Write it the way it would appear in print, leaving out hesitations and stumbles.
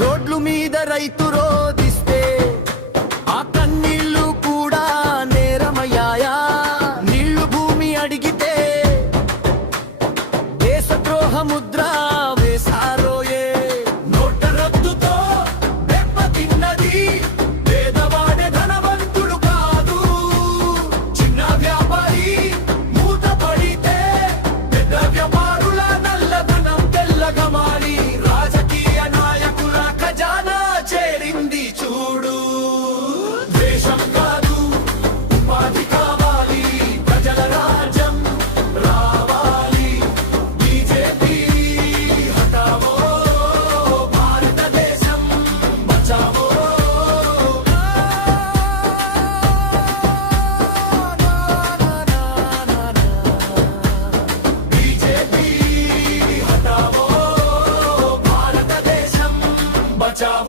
రోడ్లు మీద రైతు రోదిస్తే ఆ కన్నీళ్లు కూడా నేరమయ్యాయా? నీళ్లు భూమి అడిగితే దేశద్రోహ ముద్ర వేసారోయే. నోట రద్దుతో దెబ్బతిన్నది పేదవాడే ధనవంతుడు కాదు. చిన్న వ్యాపారి మూత పడితే పెద్ద వ్యాపారుల నల్లధనం తెల్లగా మారి రాజకీయ నాయకుల ఖజానా చేరింది చూడు. దేశం కాదు ఉపాధి కావాలి, ప్రజల రాజ్యం రావాలి. బీజేపీ హటావో, భారతదేశం బచావో. బీజేపీ హటావో, భారతదేశం బచావో.